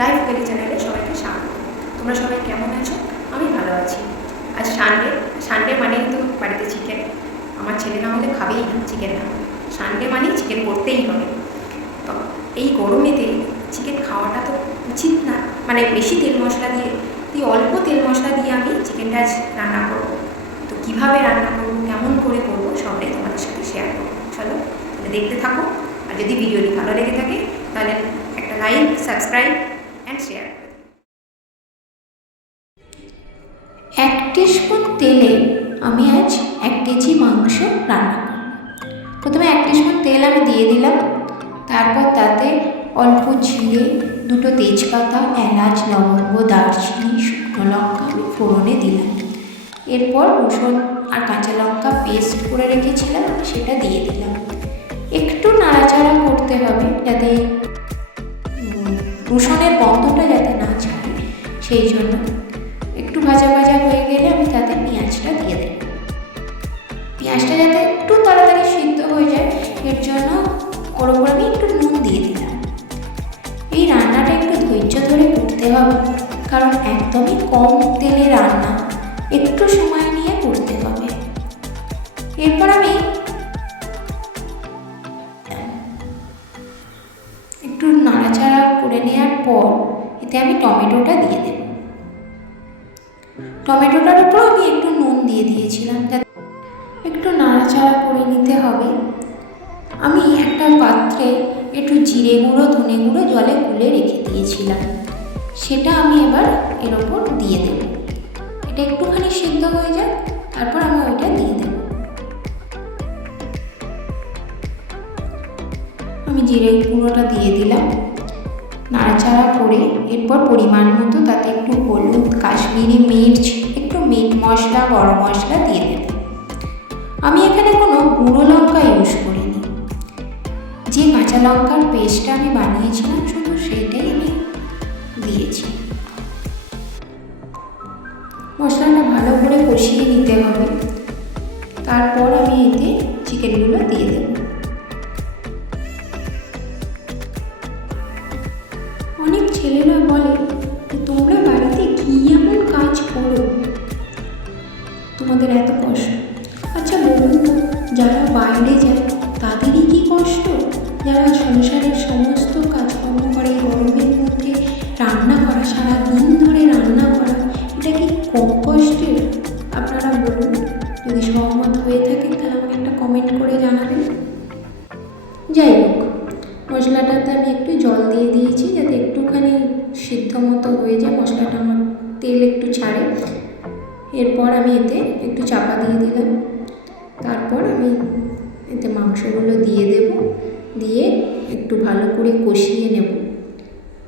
Life বেলি চ্যানেলে সবাইকে স্বাগত। তোমরা সবাই কেমন আছো? আমি ভালো আছি। আজ সানডে মানেই তো বাড়িতে চিকেন। আমার ছেলে না হলে খাবেই না চিকেন না। সানডে মানেই চিকেন করতেই হবে। তো এই গরমেতে চিকেন খাওয়াটা তো উচিত না, মানে বেশি তেল মশলা দিয়ে অল্প তেল মশলা দিয়ে আমি চিকেনটা আজ রান্না করব। তো কীভাবে রান্না করবো, কেমন করে করবো, সবটাই তোমাদের সাথে শেয়ার করবো। চলো তাহলে দেখতে থাকো। আর যদি ভিডিওটি ভালো লেগে থাকে তাহলে একটা like, subscribe and share. 1 teaspoon তেলে আমি আজ 1 কেজি মাংস রান্না করব। প্রথমে 1 টিস্পুন তেল আমি দিয়ে দিলাম। তারপর তাতে অল্প জিরে, 2টো তেজপাতা, এলাচ, লবঙ্গ, দারচিনি, শুকনো লঙ্কা আমি ফোড়নে দিলাম। এরপর রসুন আর কাঁচা লঙ্কা পেস্ট করে রেখেছিলাম, সেটা দিয়ে দিলাম। একটু নাড়াচাড়া করতে হবে যাতে রসুনের গন্ধটা যাতে না ছাড়ে, সেই জন্য একটু ভাজা ভাজা হয়ে গেলে আমি তাতে পেঁয়াজটা দিয়ে দেব। পেঁয়াজটা যাতে একটু তাড়াতাড়ি সিদ্ধ হয়ে যায়, এর জন্য ওর উপর আমি একটু নুন দিয়ে দিলাম। এই রান্নাটা একটু ধৈর্য ধরে করতে হবে, কারণ একদমই কম তেলে রান্না, একটু সময় নিয়ে করতে হবে। এরপর আমি একটু নাড়াচাড়া করে নেওয়ার পর এতে আমি টমেটোটা দিয়ে দেব। টমেটোটার উপর আমি একটু নুন দিয়ে দিয়েছিলাম, একটু নাড়াচাড়া করে নিতে হবে। আমি একটা পাত্রে একটু জিরে গুঁড়ো, ধনে গুঁড়ো জলে গুলে রেখে দিয়েছিলাম, সেটা আমি এবার এর ওপর দিয়ে দেব। এটা একটুখানি সিদ্ধ হয়ে যায়, তারপর আমি ওইটা দিয়ে দেব। আমি জিরে গুঁড়োটা দিয়ে দিলাম, নাড়াচাড়া করে এরপর পরিমাণ মতো তাতে একটু হলুদ, কাশ্মীরি মির্চ, একটু মিট মশলা, গরম মশলা দিয়ে দেব। আমি এখানে কোনো গুঁড়ো লঙ্কা ইউজ করিনি, যে কাঁচা লঙ্কার পেস্টটা আমি বানিয়েছিলাম শুধু সেইটাই আমি দিয়েছি। মশলাটা ভালো করে কষিয়ে নিতে হবে। তারপর আমি এতে চিকেনগুলো দিয়ে দেব। অনেক ছেলেরা বলে, তোমরা বাড়িতে কী এমন কাজ করো, তোমাদের এত কষ্ট। আচ্ছা বলুন তো, যারা বাইরে যায় তাদেরই কি কষ্ট? যারা সংসারের সমস্ত কাজকর্ম করে গরমের মধ্যে রান্না করা, সারাদিন ধরে রান্না করা, এটা কি কম কষ্টের? আপনারা বলুন। যদি সহমত হয়ে থাকেন তাহলে আমাকে একটা কমেন্ট করে জানাবেন। যাই হোক, মশলাটাতে আমি একটু জল দিয়ে দিয়েছি যাতে একটুখানি সিদ্ধ মতো হয়ে যায়, মশলাটা আমার তেল একটু ছাড়ে। এরপর আমি এতে একটু চাপা দিয়ে দিলাম। তারপর আমি এতে মাংসগুলো দিয়ে দেব, দিয়ে একটু ভালো করে কষিয়ে নেব।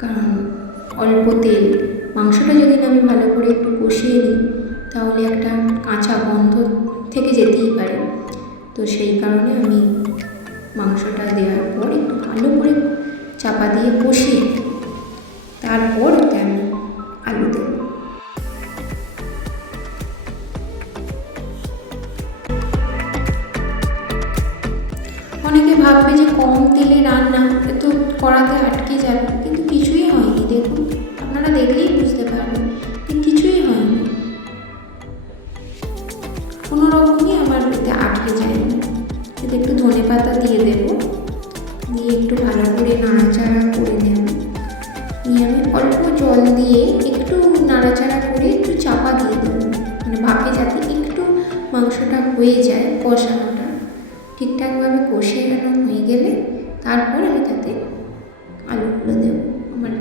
কারণ অল্প তেল, মাংসটা যদি আমি ভালো করে একটু কষিয়ে নিই তাহলে একটা কাঁচা গন্ধ থেকে যেতেই পারে। তো সেই কারণে আমি মাংসটা দেওয়ার পর একটু ভালো করে চাপা দিয়ে কষিয়ে তারপর ওতে আমি আলু দেব। অনেকে ভাববে যে কম তেলে রান্না, তো কড়াতে আটকে যাবে, কিন্তু কিছুই হয়নি। দেখুন, আপনারা দেখলেই বুঝতে পারবেন যে কিছুই হয়নি, কোনো রকমই আমার এতে আটকে যায়নি। এতে একটু ধনে পাতা দিয়ে দেব, দিয়ে একটু ভালো করে নাড়াচাড়া করে নেব। নিয়ে আমি অল্প জল দিয়ে একটু নাড়াচাড়া করে একটু চাপা দিয়ে দেবো, মানে ভাপে যাতে একটু মাংসটা হয়ে যায়, কষানোটা ঠিকঠাকভাবে কষে হয়ে গেলে তারপর আমি তাতে আলুগুলো দেবো। আমার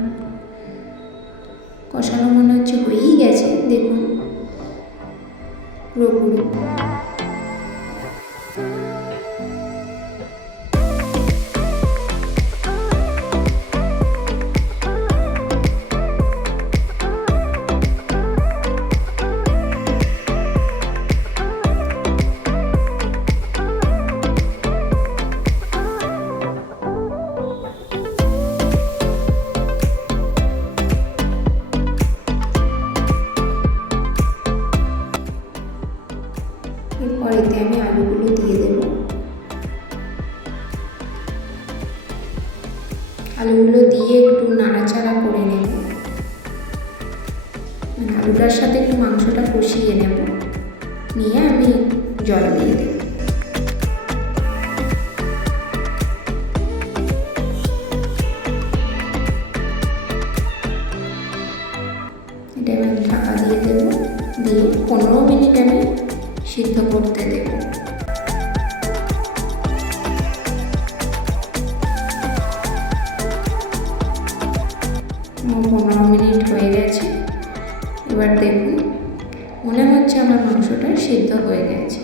কষানো মনে হচ্ছে হয়েই গেছে, দেখুন পুরোপুরি। আলুগুলো দিয়ে একটু নাড়াচাড়া করে নেব, মানে আলুটার সাথে একটু মাংসটা কষিয়ে নেব, নিয়ে আমি জল দিয়ে দেব। এটা আমি ঢাকা দিয়ে দেব, দিয়ে 15 মিনিট আমি সিদ্ধ করতে দেব। 15 মিনিট হয়ে গেছে। এবার দেখুন, মনে হচ্ছে আমার মাংসটা সিদ্ধ হয়ে গেছে।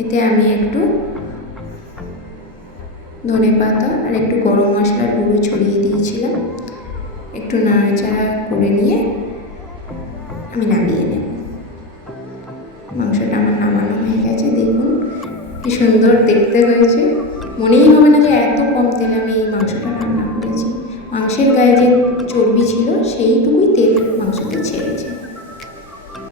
এতে আমি একটু ধনেপাতা আর একটু গরম মশলার গুঁড়ো ছড়িয়ে দিয়েছিলাম। একটু নাড়াচাড়া করে নিয়ে আমি নামিয়ে নেব। মাংসটা আমার নামানো হয়ে গেছে। দেখুন কি সুন্দর দেখতে হয়েছে। মনেই হবে না যে এত কম তেলে আমি এই মাংসটা রান্না করেছি। মাংসের গায়ে যে চর্বি ছিল সেইটুকুই তেল